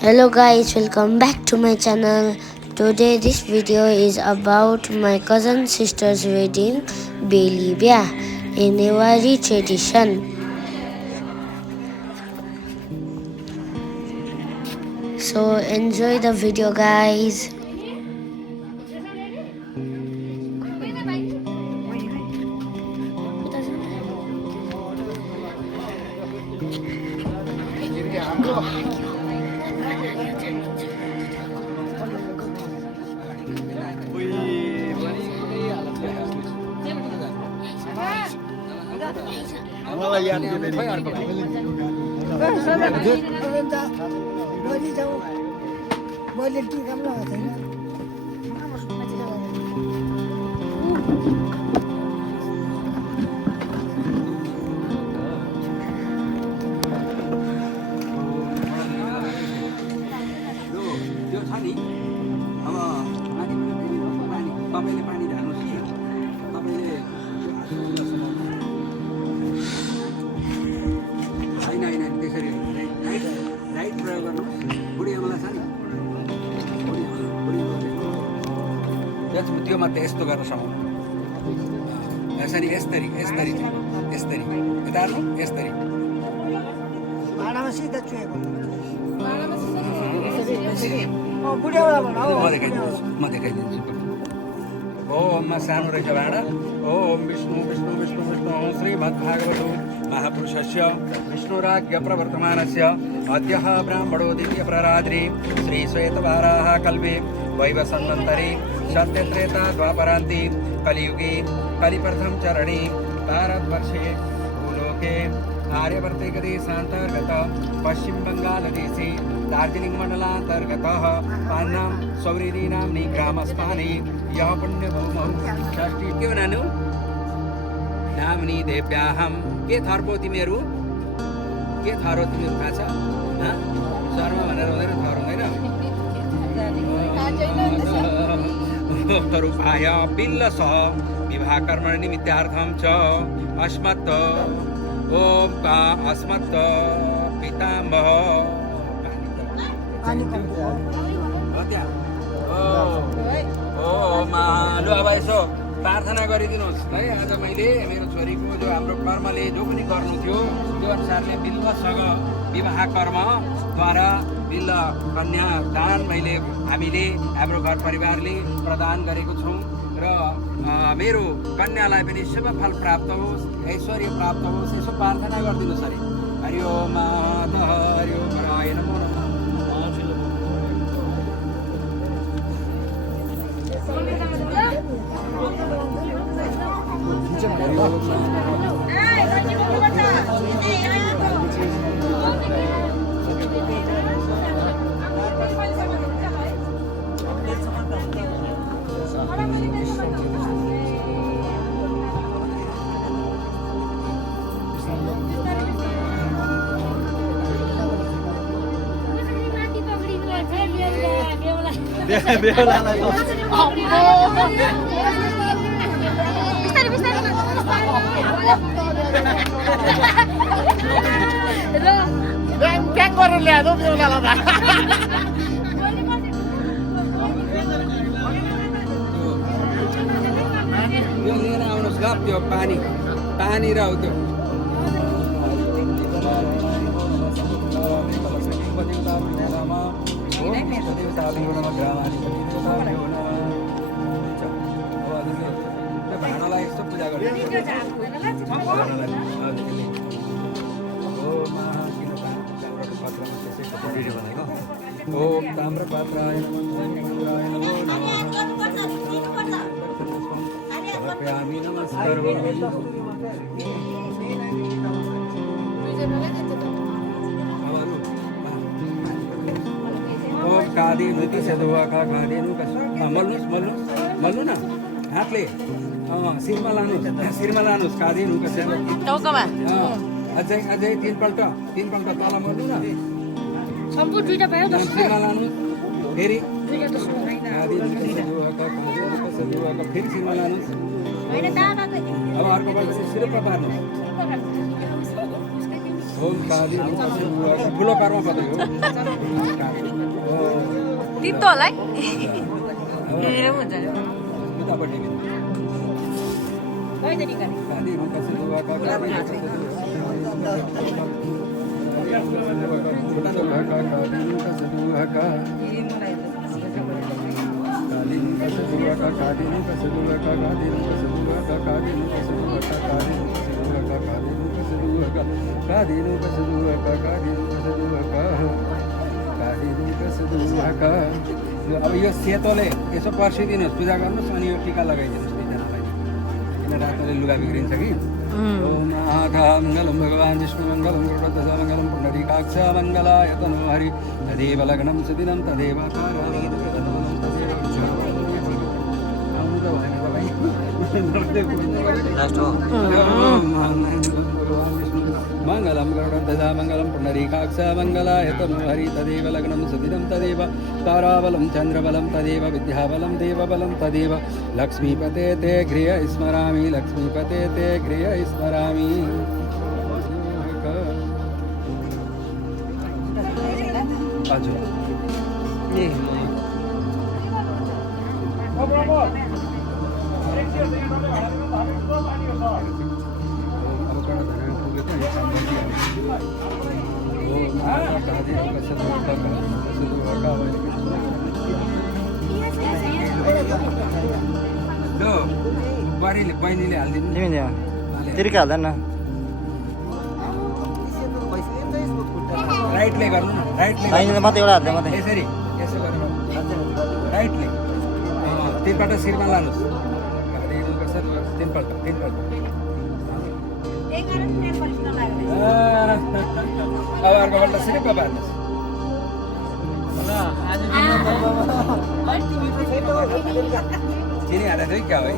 Hello guys, welcome back to my channel. Today this video is about my cousin sister's wedding, Beli Biah, a Newari tradition. So enjoy the video guys. मलाई याद दिँदैन अर्को मैले के काम छैन त्यो छ नि अब माथि तपाईँले पानी ढाल्नुहोस् कि तपाईँले होइन होइन त्यसरी राइट प्रयोग गर्नुहोस् बुढी आमाला छ नि त्यो मात्रै यस्तो गर्न सक्नु यसरी यस्तरी यस्तरी यस्तरी यता यस्तरी भाडामा सिधा चुहेको बुढियावाला भन म देखाइदिन्छु ओममा सानो रहेछ भाँडा ओम विष्णु विष्णु विष्णु विष्णु श्रीमद्भागवतो महापुरुषस्य विष्णुराज्ञ प्रवर्तमानस्य अद्यः ब्राह्मणो दिव्यप्ररात्रि श्रीश्वेतवाराः कल्पे वैवसन्वन्तरे सत्यत्रेता द्वापरान्ति कलियुगे कलिप्रथम चरणे भारतवर्षे भूलोके आर्यवर्ते देशान्तर्गत पश्चिम बङ्गालदेशे दार्जिलिङ मण्डलान्तर्गतः पान्नाम सौरेरी नाम्नि ग्रामस्थाने यः पुण्यभूमौ षष्ठी के हो नानु नाम्नि देव्याहं के थर्पो तिमीहरू के थरो तिमीहरू थाहा छ शर्मा भनेर हुँदैन थर हुँदैन रूपाय बिल्लसह विवाह कर्म निमित्तार्थं च अस्मत् ओम का अस्मत् पितामह लु अब यसो प्रार्थना गरिदिनुहोस् है। आज मैले मेरो छोरीको जो हाम्रो कर्मले जो पनि गर्नु थियो त्यो अनुसारले बिल्लसँग विवाह कर्मद्वारा बिल्ल कन्या दान हामीले हाम्रो घर परिवारले प्रदान गरेको छौँ र मेरो कन्यालाई पनि शुभ फल प्राप्त होस् ऐश्वर्य प्राप्त होस् यसो प्रार्थना गरिदिनुहोस् अरे हरि ओम हरि ओम राय नमो लिएर आउनुहोस् ल त्यो पानी र त्यो भाँडालाई यस्तो पूजा गर्नु ओम ताम्रपात्राय समर्पयामि नमस्कार ओम कादी नृत्य से दुआ का कादेनु का मल्नु न हातले शिरमा लानुहोस् कादेनु का सेवा टाउकोमा अझै तीनपल्ट तल मर्नु न सम्पूर्ण दुईटा भयो शिरमा लानु फेरि फेरि शिरमा लानुहोस् अब अर्को पल्ट सिरुप्प पार्नुहोस् ओम कादी ठुलो कर्म पदक हो तितो होला है मेरो पनि हुन्छ नि उतापट्टि कहिले निकाले गाडीहरू कसरी उहाँका गाडीहरू कसरी उहाँका अब यो सेतोले यसो पर्सिदिनुहोस् पूजा गर्नुहोस् अनि यो टिका लगाइदिनुहोस् दुईजनालाई किन रातोले लुगा बिग्रिन्छ कि ओम आधा मङ्गलम भगवान् विष्णु मङ्गलम गरुडध्वज मङ्गलम पुण्डरीकाक्ष मङ्गलाय तनो हरि तदेव लग्नं सुदिनं तदेव मङ्गलं गरुडध्वज मङ्गलं पुण्डरीकाक्ष मङ्गलाय तनो हरि तदेव लग्नं सुदिनं तदेव ताराबलं चन्द्रबलं तदेव विद्याबलं देवबलं तदेव लक्ष्मीपते ते गृह स्मरामि लक्ष्मीपते ते गृह स्मरामि हजुर बहिनीले हालिदिनु तिर्का हाल्दैन राइटले गर्नु न राइटले बहिनीले मात्रै एउटा हाल्दै मात्रै यसरी यसो गरेर राइटले तिनपल्ट शिरमा लानुहोस् तिनपल्ट अब अर्कोपल्ट सिरिप पार्नुहोस् चिनी हालेर चाहिँ क्या है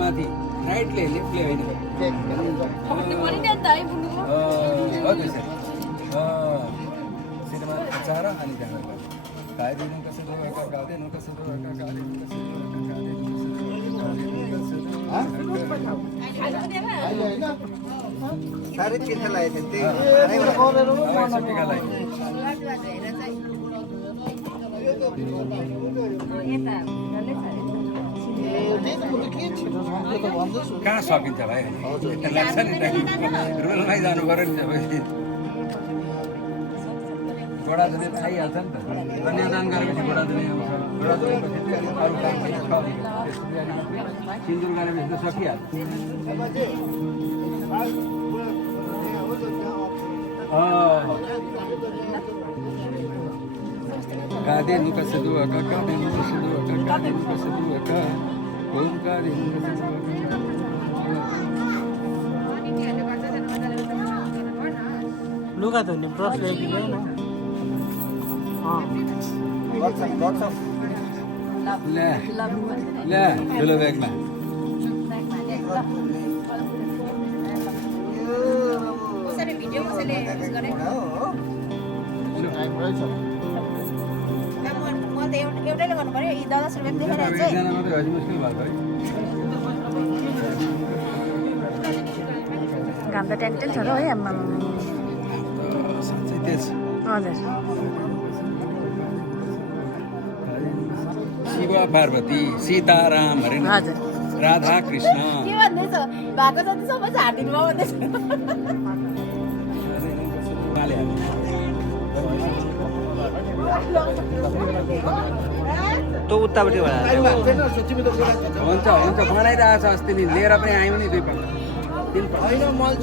माथि राइटले लेफ्टले होइन सिनेमा अचार अनि त्यहाँ गाइदिनु कसरी गाउँदैन कसरी साह्रै चिन्ता लागेको थियो कहाँ सकिन्छ भाइ लाग्छ नि रुलमै जानु पऱ्यो नि सबै गोडाधुले खाइहाल्छ नि त कन्यादान गरेपछि गोडाधुले आउँछ गोडाधुलेपछि अरू काम सिन्दुर गरेपछि त सकिहाल्छ कादे नुका सदुवाका कादे नुका सदुवाका कादे नुका सदुवाका ओम कादे नुका सदुवाका लुगा धुने ब्रस ल्याइदिनु भएन ले ठुलो ब्यागमा एउटैले गर्नु पर्यो यी 10 रुपैयाँ देखेर चाहिँ एकजना मात्रै भएपछि मुस्किल भएको है घाम त टेन्टेन छ र है आम्मा साँच्चै तेज हजुर शिव पार्वती सीताराम हरे हजुर राधा कृष्ण के भन्दैछ भएको जति सबै झारिदिनु भयो भन्दैछ तँ उतापट्टि हुन्छ हुन्छ बनाइरहेको छ अस्ति नि लिएर पनि आयौँ नि दुईपल्ट तिनपल्ट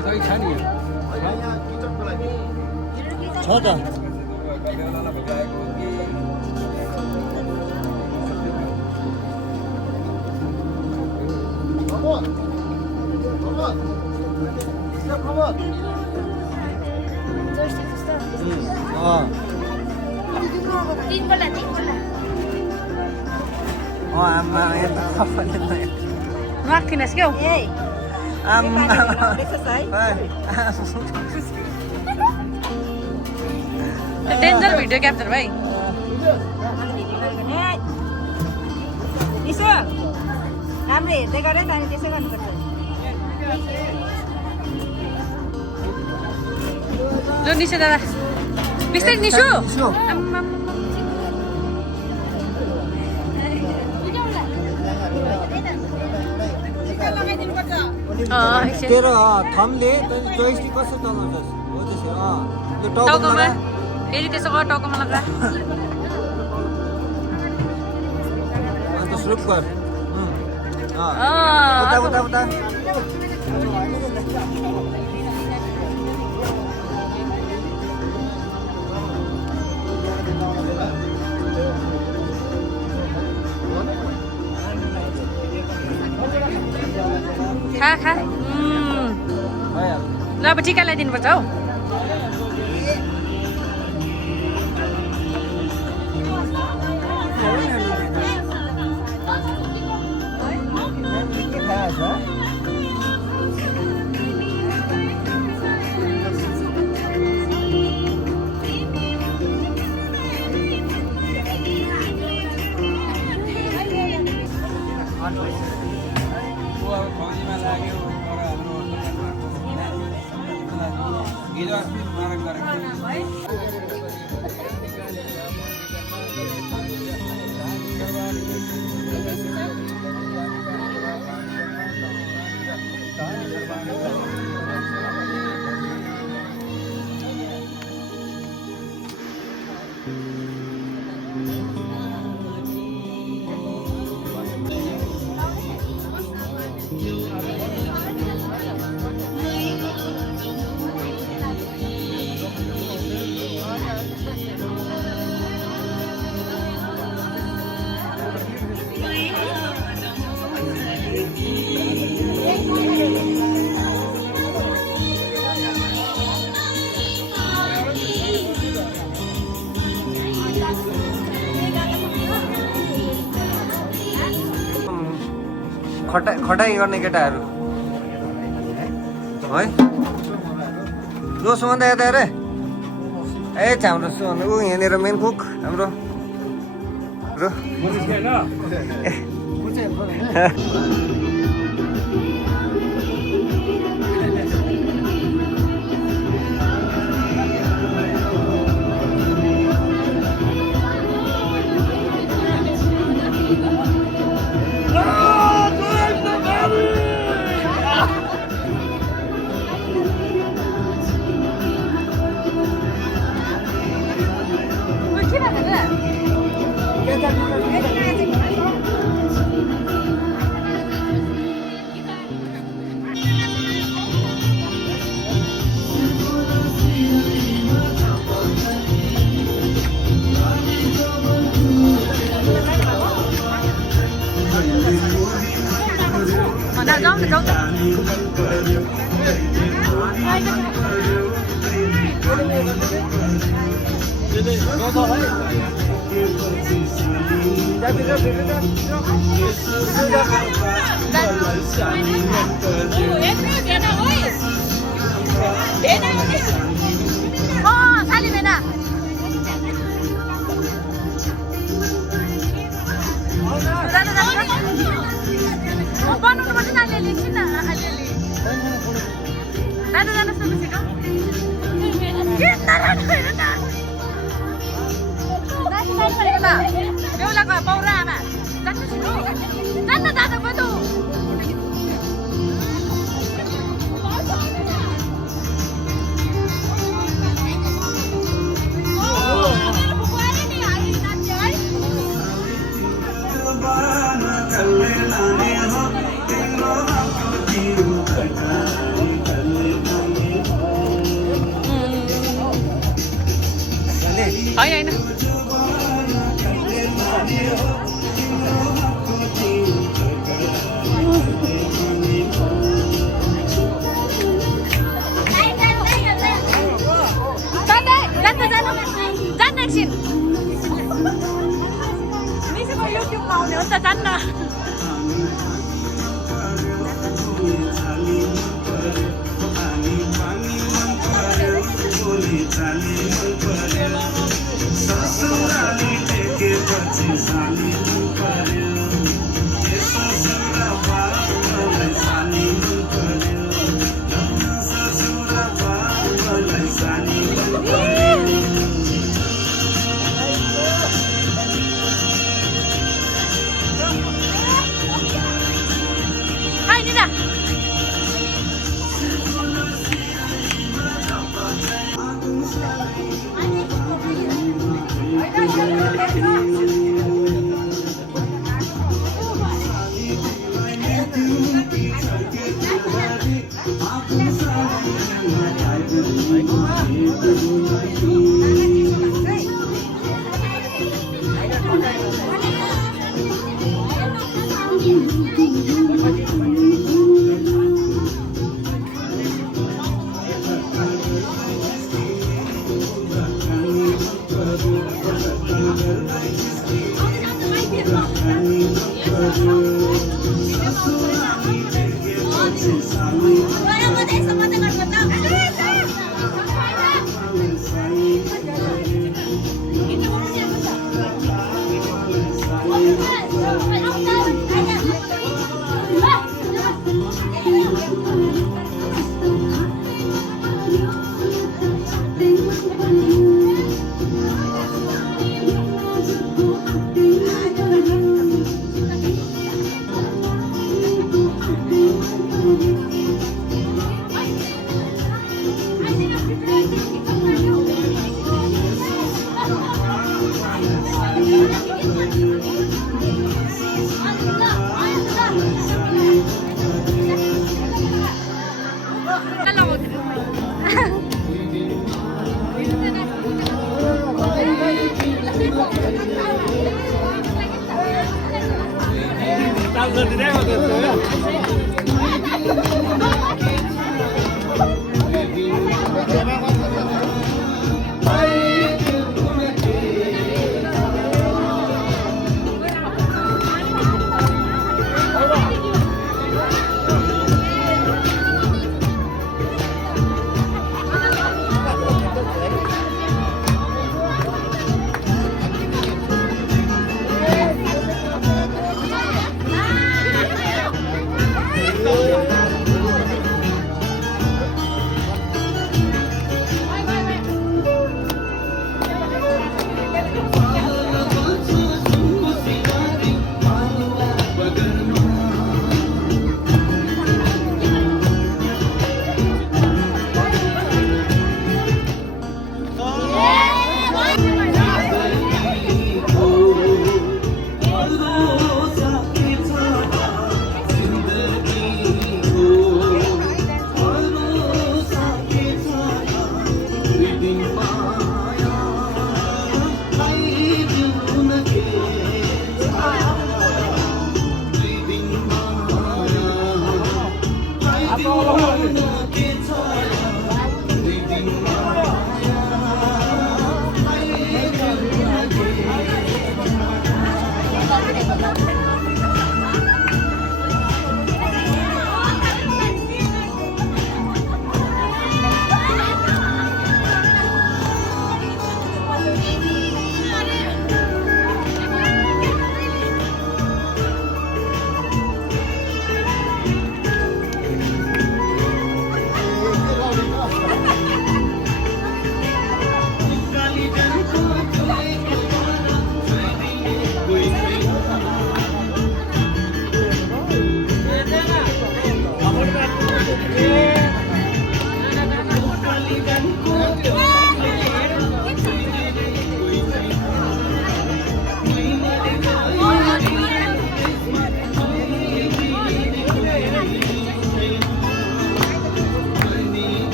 दही छ नि छ त आमा यता पनि नराखिनुहोस् क्या आमा डेन्जर भिडियो क्याप्चर भाइ यसो राम्रो हेर्दै गरेँ त अनि त्यसै गर्नुपर्छ ल निसो दादा बिस्तारै निसो तेरो थम्बले जोइस्टिक कसरी चलाउँछस् हो त्यसो त्यो टाउकोमा फेरि त्यसो गर टाउकोमा लगा अन्त स्लुप गर उता उता उता खा खा ल अब टिका लगाइदिनुपर्छ हौ फौजीमा लाग्यो तर हाम्रो हिजो अस्ति मारक गरेको खटाइ गर्ने केटाहरू है जो सुमन्दा यता हेरे ए हाम्रो सुमन्दा ऊ यहाँनिर मेन कुक हाम्रो साली भेना बनाउनु पर्छ नि अलिअलि एकछिन न अलिअलि दादा जानुहोस् न छिटो बेहुलाको पौरा आमा जानु छिटो जान्न दादा बदो होइन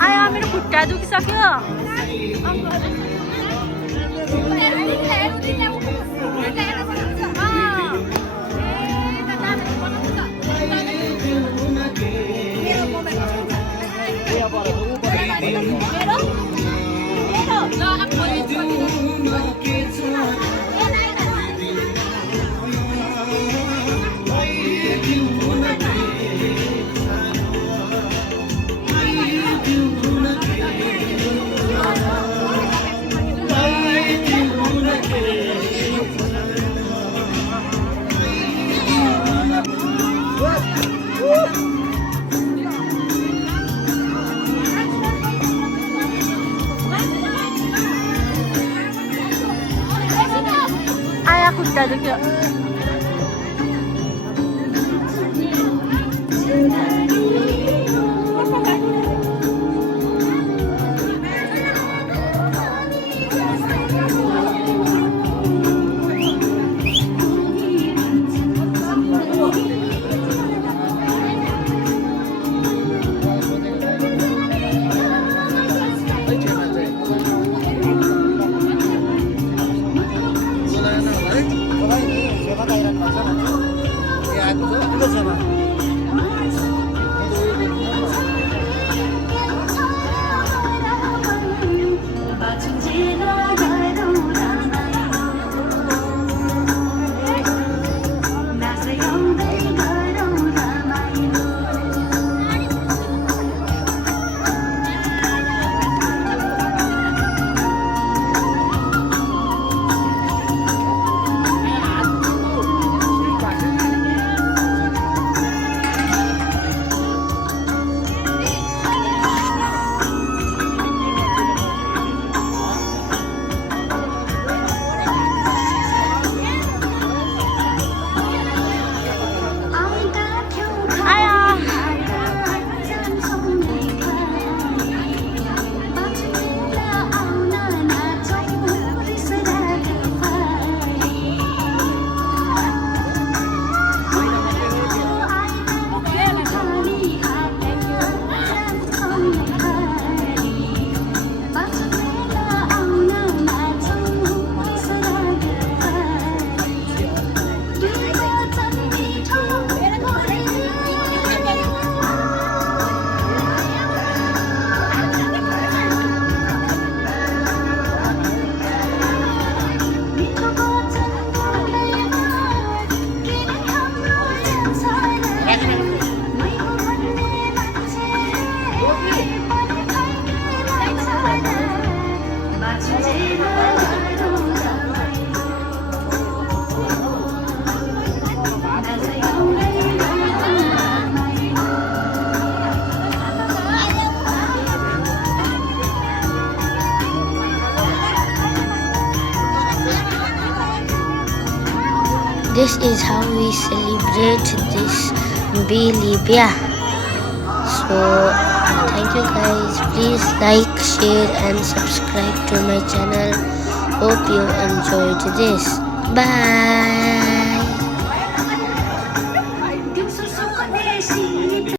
आया मेरो खुट्टा दुखिसक्यो आया खुट्टा दुख्यो this is how we celebrate this Beli Biah. So thank you guys. Please like, share and subscribe to my channel. Hope you enjoyed this. Bye.